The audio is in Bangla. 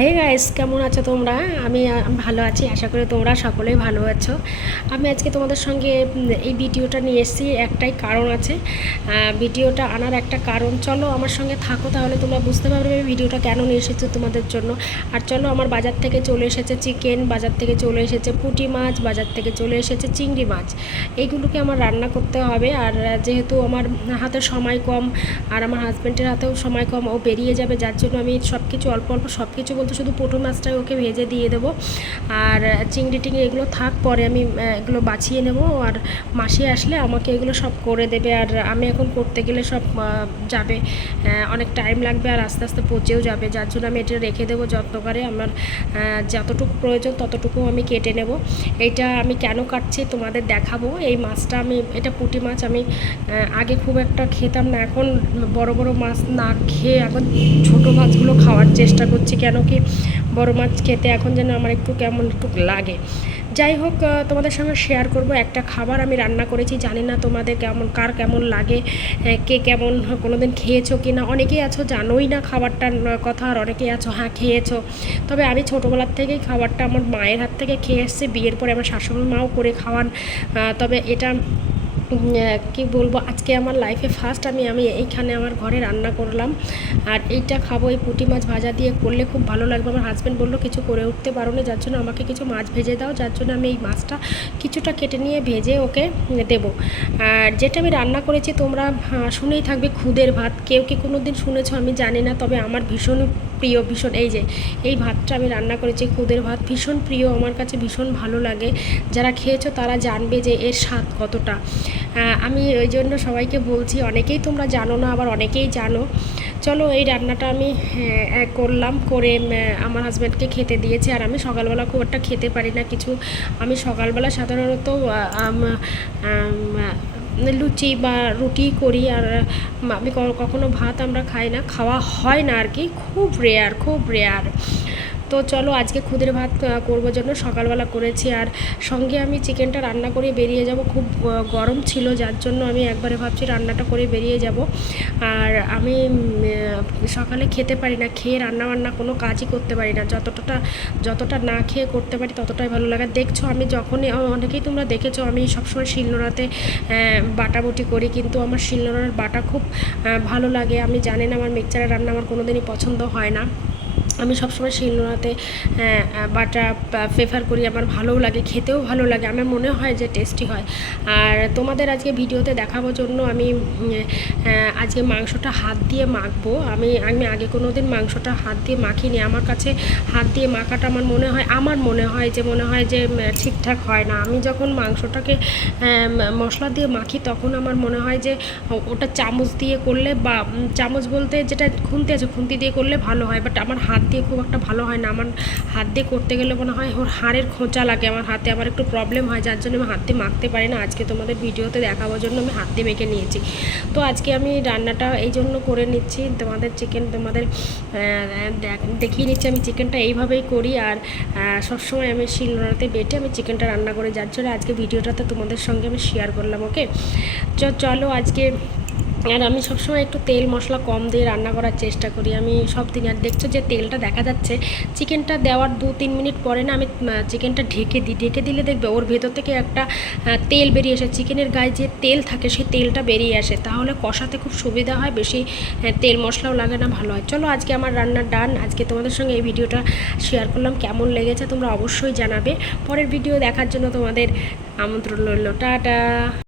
হে গাইস, কেমন আছো তোমরা? আমি ভালো আছি, আশা করি তোমরা সকলেই ভালো আছো। আমি আজকে তোমাদের সঙ্গে এই ভিডিওটা নিয়ে এসেছি, একটাই কারণ আছে। ভিডিওটা আনার একটা কারণ, চলো আমার সঙ্গে থাকো, তাহলে তোমরা বুঝতে পারবে ভিডিওটা কেন নিয়ে এসেছে তোমাদের জন্য। আর চলো, আমার বাজার থেকে চলে এসেছে চিকেন, বাজার থেকে চলে এসেছে পুঁটি মাছ, বাজার থেকে চলে এসেছে চিংড়ি মাছ। এইগুলোকে আমার রান্না করতে হবে। আর যেহেতু আমার হাতে সময় কম, আর আমার হাজব্যান্ডের হাতেও সময় কম, ও বেরিয়ে যাবে, যার জন্য আমি সব কিছু অল্প অল্প, সব কিছু বলতে শুধু পুঁটি মাছটাই ওকে ভেজে দিয়ে দেবো। আর চিংড়ি টিংড়ি এগুলো থাক, পরে আমি এগুলো বাছিয়ে নেব। আর মাসি আসলে আমাকে এগুলো সব করে দেবে। আর আমি এখন করতে গেলে সব যাবে, অনেক টাইম লাগবে, আর আস্তে আস্তে পচেও যাবে, যার জন্য আমি এটা রেখে দেবো যত্ন করে। আমার যতটুকু প্রয়োজন ততটুকু আমি কেটে নেব। এইটা আমি কেন কাটছি তোমাদের দেখাবো। এই মাছটা এটা পুঁটি মাছ। আমি আগে খুব একটা খেতাম না, এখন বড় বড় মাছ না খেয়ে এখন ছোট মাছগুলো খাওয়ার চেষ্টা করছি। কেন কি বড় মাছ খেতে এখন যেন আমার একটু কেমন একটু লাগে। যাই হোক, তোমাদের সঙ্গে শেয়ার করব একটা খাবার আমি রান্না করেছি। জানি না তোমাদের কার কেমন লাগে, কে কেমন কোনো দিন খেয়েছো কি না। অনেকেই আছো জানোই না খাবারটার কথা, আর অনেকেই আছো হ্যাঁ খেয়েছো। তবে আমি ছোটোবেলার থেকেই খাবারটা আমার মায়ের হাত থেকে খেয়ে এসেছি, বিয়ের পরে আমার শাশুড়ি মাও করে খাওয়ান। তবে এটা কি বলবো, আজকে আমার লাইফে ফার্স্ট আমি এইখানে আমার ঘরে রান্না করলাম। আর এইটা খাবো, এই পুঁটি মাছ ভাজা দিয়ে করলে খুব ভালো লাগবে। আমার হাজব্যান্ড বললো কিছু করে উঠতে পারো না, যার জন্য আমাকে কিছু মাছ ভেজে দাও, যার জন্য আমি এই মাছটা কিছুটা কেটে নিয়ে ভেজে ওকে দেবো। আর যেটা আমি রান্না করেছি তোমরা শুনেই থাকবে, খুদের ভাত। কেউ কি কোনো দিন শুনেছো আমি জানি না, তবে আমার ভীষণ প্রিয়, ভীষণ। এই ভাতটা আমি রান্না করেছি, খুদের ভাত, ভীষণ প্রিয় আমার কাছে, ভীষণ ভালো লাগে। যারা খেয়েছো তারা জানবে যে এর স্বাদ কতটা। আমি ওই জন্য সবাইকে বলছি, অনেকেই তোমরা জানো না, আবার অনেকেই জানো। চলো, এই রান্নাটা আমি করলাম, করে আমার হাজব্যান্ডকে খেতে দিয়েছি। আর আমি সকালবেলা খুব একটা খেতে পারি না কিছু। আমি সকালবেলা সাধারণত লুচি বা রুটি করি। আর আমি কখনো ভাত আমরা খাই না, খাওয়া হয় না আর কি, খুব রেয়ার, খুব রেয়ার। তো চলো, আজকে খুদের ভাত করবো জন্য সকালবেলা করেছি। আর সঙ্গে আমি চিকেনটা রান্না করে বেরিয়ে যাব। খুব গরম ছিল, যার জন্য আমি একবারে ভাবছি রান্নাটা করে বেরিয়ে যাব। আর আমি সকালে খেতে পারি না, খেয়ে রান্নাবান্না কোনো কাজই করতে পারি না। যতটা না খেয়ে করতে পারি ততটাই ভালো লাগে। দেখছো, আমি যখনই, অনেকেই তোমরা দেখেছো, আমি সবসময় শিলনোড়াতে বাটাবুটি করি, কিন্তু আমার শিলনোড়ার বাটা খুব ভালো লাগে। আমি জানি না, আমার মিক্সচারের রান্না আমার কোনো দিনই পছন্দ হয় না। আমি সবসময় শিলনোড়াতে বাটা প্রেফার করি, আমার ভালোও লাগে, খেতেও ভালো লাগে, আমার মনে হয় যে টেস্টি হয়। আর তোমাদের আজকে ভিডিওতে দেখাবার জন্য আমি আজকে মাংসটা হাত দিয়ে মাখবো। আমি আগে কোনো দিন মাংসটা হাত দিয়ে মাখিনি। আমার কাছে হাত দিয়ে মাখাটা আমার মনে হয় যে ঠিকঠাক হয় না। আমি যখন মাংসটাকে মশলা দিয়ে মাখি, তখন আমার মনে হয় যে ওটা চামচ দিয়ে করলে, বা চামচ বলতে যেটা খুন্তি আছে, খুন্তি দিয়ে করলে ভালো হয়। বাট আমার হাত দিয়ে খুব একটা ভালো হয় না। আমার হাত দিয়ে করতে গেলে মনে হয় ওর হাড়ের খোঁচা লাগে আমার হাতে, আমার একটু প্রবলেম হয়, যার জন্য আমি হাত দিয়ে মাখতে পারি না। আজকে তোমাদের ভিডিওতে দেখাবার জন্য আমি হাত দিয়ে মেখে নিয়েছি। তো আজকে আমি রান্নাটা এই জন্য করে নিচ্ছি, তোমাদের দেখিয়ে নিচ্ছি। আমি চিকেনটা এইভাবেই করি, আর সবসময় আমি শিলনোড়াতে বেটে আমি চিকেনটা রান্না করি, যার জন্য আজকে ভিডিওটাতে তোমাদের সঙ্গে আমি শেয়ার করলাম। ওকে, চলো আজকে। আর আমি সবসময় একটু তেল মশলা কম দিয়ে রান্না করার চেষ্টা করি আমি সব দিন। আর দেখছো যে তেলটা দেখা যাচ্ছে, চিকেনটা দেওয়ার 2-3 মিনিট পরে না আমি চিকেনটা ঢেকে দিলে দেখবে ওর ভেতর থেকে একটা তেল বেরিয়ে আসে। চিকেনের গায়ে যে তেল থাকে সেই তেলটা বেরিয়ে আসে, তাহলে কষাতে খুব সুবিধা হয়, বেশি তেল মশলাও লাগে না, ভালো হয়। চলো, আজকে আমার রান্না ডান। আজকে তোমাদের সঙ্গে এই ভিডিওটা শেয়ার করলাম, কেমন লেগেছে তোমরা অবশ্যই জানাবে। পরের ভিডিও দেখার জন্য তোমাদের আমন্ত্রণ রইল। টাটা।